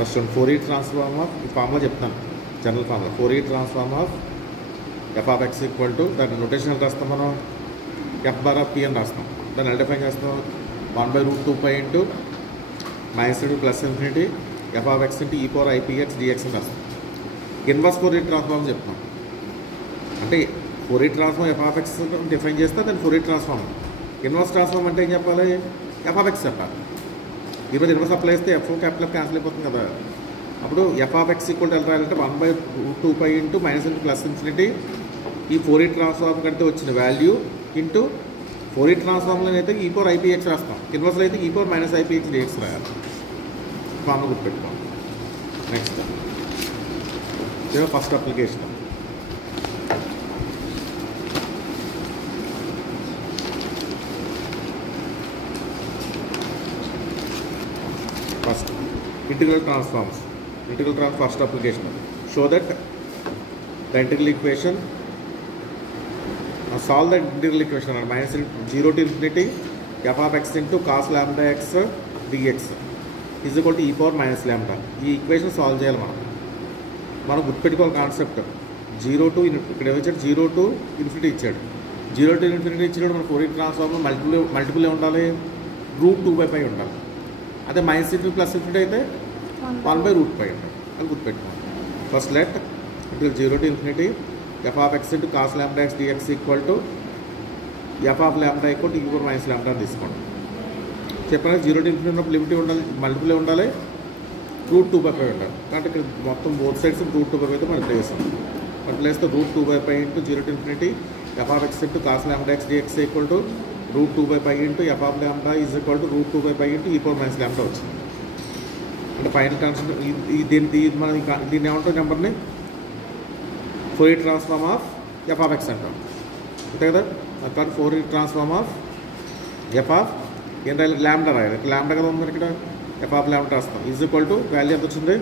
First Fourier transform of ఈ formula చెప్తాను, general formula. Fourier transform of f of x equal to దాన్ని notation రాస్తాం మనం, F bar of P అని రాస్తాం. దాన్ని ఎల్డిఫైన్ చేస్తాం 1/√2π into -2 plus infinity f of x into e power i p x d x అని రాస్తాం. ఇన్వర్స్ ఫోరియర్ ట్రాన్స్ఫార్మ్ చెప్తాం. అంటే Fourier transform f of x define చేస్తే దాన్ని ఫోరియర్ ట్రాన్స్ఫార్మ్. ఇన్వర్స్ ట్రాన్స్ఫార్మ్ అంటే ఏం చెప్పాలి? ఎఫ్ ఆఫ్ ఎక్స్ చెప్పాలి. ఈరోజు ఇన్వర్స్ అప్లై చేస్తే ఎఫ్ క్యాపిటల్ ఎఫ్ క్యాన్సిల్ అయిపోతుంది కదా. అప్పుడు ఎఫ్ ఆఫ్ ఎక్స్ ఈక్వల్ ఎలా రాయాలంటే 1/√2π ఇంటూ -2 ప్లస్ ఇన్ఫినిటీ ఈ ఫోరియర్ ట్రాన్స్ఫార్మ్ కంటే వచ్చిన వాల్యూ ఇంటూ ఫోరియర్ ట్రాన్స్ఫార్మ్లో అయితే ఈ పవర్ ఐపీఎక్స్ రాస్తాం, ఇన్వర్స్లో అయితే ఈ పవర్ -ఐపీఎక్స్ డిఎక్స్ రాయాలి. ఫార్మ్ గుర్తుపెట్టుకోం. నెక్స్ట్ ఇదే first application. First integral transforms. Integral transform first application. Show that the integral equation solve the integral equation at -0 to infinity f of x into cos lambda x dx is equal to e power minus lambda. ఈ equation solve చేయాలి. మనం గుర్తుపెట్టుకోవాలి concept. 0 to ఇక్కడ ఏమిచ్చాడు? 0 to infinity ఇచ్చాడు. 0 to infinity ఇచ్చినప్పుడు మన Fourier transform multiple ఉండాలి, √2π ఉండాలి. అదే -∞ ప్లస్ ఇన్ఫినిటీ అయితే 1/√π ఉండాలి. అది గుర్తుపెట్టుకోవాలి. First let 0 to infinity f of x into cos lambda x dx equal to f of lambda equal to e power minus lambda తీసుకోండి. చెప్పిన 0 to infinity ఉన్నప్పుడు లిమిట్ ఉండాలి, మల్టిపుల్ ఉండాలి, √2π ఉండాలి. కాబట్టి ఇక్కడ మొత్తం బోత్ సైడ్స్ √2π అయితే మనం ప్లేస్ వేస్తే √2π into 0 to infinity f of x into cos lambda x dx equal to √2π into f of lambda is equal to √2π into e power minus lambda వచ్చింది. అంటే ఫైనల్ కాన్స్టెంట్ దీన్ని ఏమంటాం నెంబర్ని? Fourier transform of f of X అంటాం, అంతే కదా. కాబట్టి Fourier transform of f of ఏం రాయాలి? ల్యాండా రాయాలి. ల్యాండా కదా ఉంది ఇక్కడ, ఎఫ్ ఆఫ్ ల్యాండా రాస్తాం. ఈజ్ ఈక్వల్ టు వాల్యూ ఎంత వచ్చింది?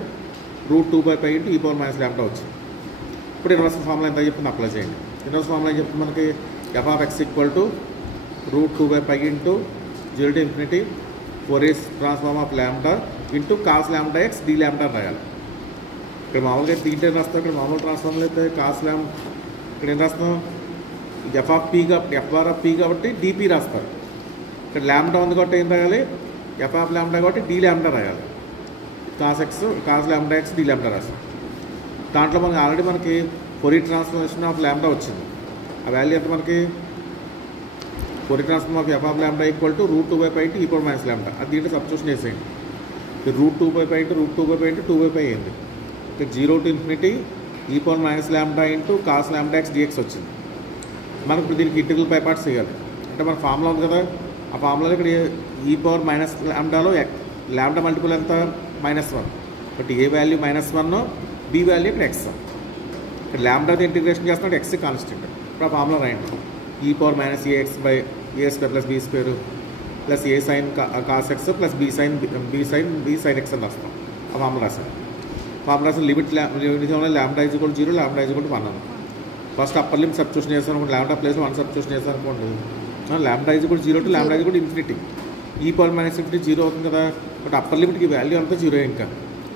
√2π ఇంటూ ఈ పవర్ మైనస్ ల్యాండా వచ్చింది. ఇప్పుడు ఇన్వర్స్ ఫార్ములా ఎంత చెప్తుంది అప్లై చేయండి. ఇన్వర్స్ ఫార్ములా ఏం చెప్తుంది మనకి? F of x equal to √2π into 0 to infinity Fourier transform of lambda into cos lambda x d lambda రాయాలి. ఇక్కడ మామూలుగా దీంట్లో ఏం రాస్తాం? ఇక్కడ మామూలు ట్రాన్స్ఫార్మర్లు అయితే కాస్ ల్యామ్ ఇక్కడ ఏం రాస్తాం? ఎఫ్ ఆఫ్ పీ కాబట్టి ఎఫ్ బార్ ఆఫ్ పీ కాబట్టి డిపి రాస్తారు. ఇక్కడ ల్యాండా ఉంది కాబట్టి ఏం రాయాలి? ఎఫ్ ఆఫ్ ల్యాండా కాబట్టి డి ల్యాండా రాయాలి. కాస్ ల్యాండా ఎక్స్ డి ల్యాండా రాస్తాం. దాంట్లో మనకి ఆల్రెడీ మనకి ఫోరియర్ ట్రాన్స్ఫర్మేషన్ ఆఫ్ ల్యాండా వచ్చింది. ఆ వాల్యూ ఎంత మనకి? Fourier transform of f of lambda equal to √2π into e power minus lambda. అది దీంట్లో సబ్స్టిట్యూషన్ చేసేయండి. √2π ఇంటూ √2π ఇంటూ 2π అయింది. 0 to infinity e power minus lambda into cos lambda x dx వచ్చింది. మనకు ఇప్పుడు దీనికి ఇంటిగ్రల్ బై పార్ట్స్ చేయాలి. అంటే మన ఫార్ములా ఉంది కదా, ఆ ఫార్ములాలో ఇక్కడ ఈ పవర్ మైనస్ ల్యాండాలో ల్యాండా మల్టిపుల్ ఎంత? -1. But A value -1, B value ఇక్కడ x. ఇక్కడ ల్యాండాది ఇంటిగ్రేషన్ చేస్తున్నాడు, x కాన్స్టెంట్. ఇప్పుడు ఆ ఫార్ములా రాయండి. e power minus ax by a square plus b square plus a sin cos x plus b sin x అని రాస్తాం. ఆ ఫార్ములా రాస్తాం. ఫార్ములా లిమిట్ ల్యాండా ఈజ్ ఈక్వల్ 0, ల్యాండా ఈజ్ ఈక్వల్ 1 అని. ఫస్ట్ అప్పర్ లిమిట్ సబ్స్టిట్యూషన్ చేస్తాను అనుకోండి, ల్యాండా ప్లేస్లో 1 సబ్స్టిట్యూషన్ చేస్తాను అనుకోండి. ల్యాండా ఈజ్ ఈక్వల్ 0 to ల్యాండా ఈజ్ ఈక్వల్ ఇన్ఫినిటీ. ఈ పవర్ -∞ 0 అవుతుంది కదా. బట్ అప్పర్ లిమిట్కి వాల్యూ అంతా 0 ఇంకా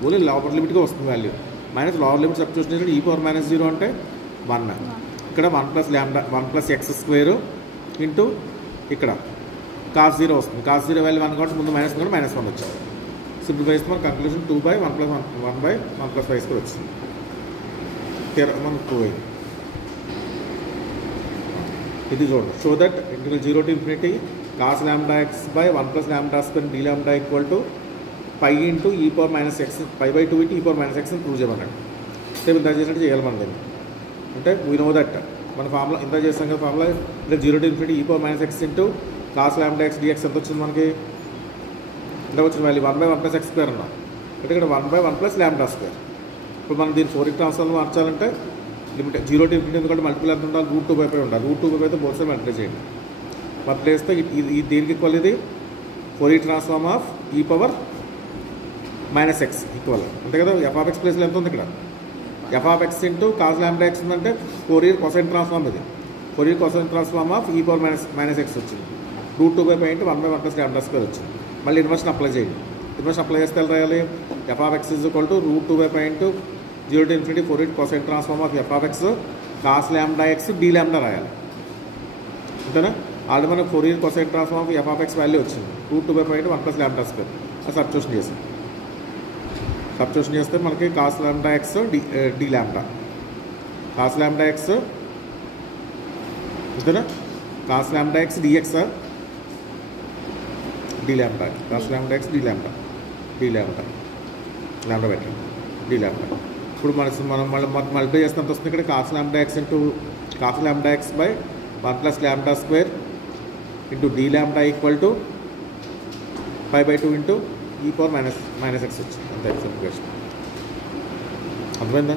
ఓన్లీ లోవర్ లిమిట్గా వస్తుంది value. Minus lower limit substitution చేస్తే ఈ పవర్ -0 అంటే 1. ఇక్కడ 1 + ల్యాండా 1 + x² ఇంటూ ఇక్కడ cos 0 వస్తుంది. cos 0 వాల్యూ 1 కాబట్టి ముందు -1 వచ్చింది. సింప్లిఫై చేస్తే మన కంక్లూజన్ 2/1 + 1 వచ్చింది. మనకు 2 అయింది. ఇది చూడండి. Show that integral 0 to infinity cos lambda x by 1 + λ² d lambda equal to π into e power minus x, π/2 into e power minus x అని ప్రూవ్ చేయమన్నాడు. సేమ్ ఇంత చేసినట్టు చేయాలి మన దగ్గర. అంటే వీ నో దట్ మన ఫార్ములా ఇంత చేస్తాం కదా. ఫార్ములా అంటే 0 to infinity e power minus x into cos lambda x dx ఎంత వచ్చింది మనకి? ఎంత వచ్చిన వాల్యూ 1/1 + x² అన్నాం. అంటే ఇక్కడ 1/1 + λ². ఇప్పుడు మనం దీన్ని ఫోరియర్ ట్రాన్స్ఫార్మ్ మార్చాలంటే లిమిట్ 0 to infinity ఎందుకంటే మల్టిపుల్ ఎంత ఉండాలి? √2π ఉండాలి. √2π అయితే బోత్ సైడ్ మల్టిప్లై చేయండి. మల్టిప్లై చేస్తే ఇది దేనికి ఈక్వల్? ఇది Fourier transform of e power -x equal అంతే కదా. ఎఫ్ ఆఫ్ ఎక్స్ ప్లేస్లో ఎంత ఉంది? ఇక్కడ F of x into cos lambda X ఉందంటే ఫోరియర్ కొసైన్ ట్రాన్స్ఫార్మ్. ఇది Fourier cosine transform of e power -x వచ్చింది. √2π ఇంటూ 1/1 + λ² వచ్చింది. మళ్ళీ ఇన్వర్షన్ అప్లై చేయండి. ఇన్వర్స్ అప్లై చేస్తే ఎలా రాయాలి? F of x is equal to root 2 by pi into 0 to infinity Fourier cosine transform of f of x cos lambda x d lambda రాయాలి. అంతేనా? Already మనకు Fourier cosine transform of f of x value వచ్చింది root 2 by pi into 1 plus lambda square. Substitution చేసాం. Substitution చేస్తే మనకి cos lambda x d lambda cos lambda X అంతేనా? Cos lambda X dx D lambda cos lambda x d ల్యాండా ల్యాండా పెట్టండి D ల్యాండా. ఇప్పుడు మనం మల్టిప్లై చేసినంత వస్తుంది ఇక్కడ cos lambda x into cos lambda x by 1 plus lambda square into d lambda equal to 5/2 into e⁻ -x వచ్చింది. అంతే. అర్థమైందా?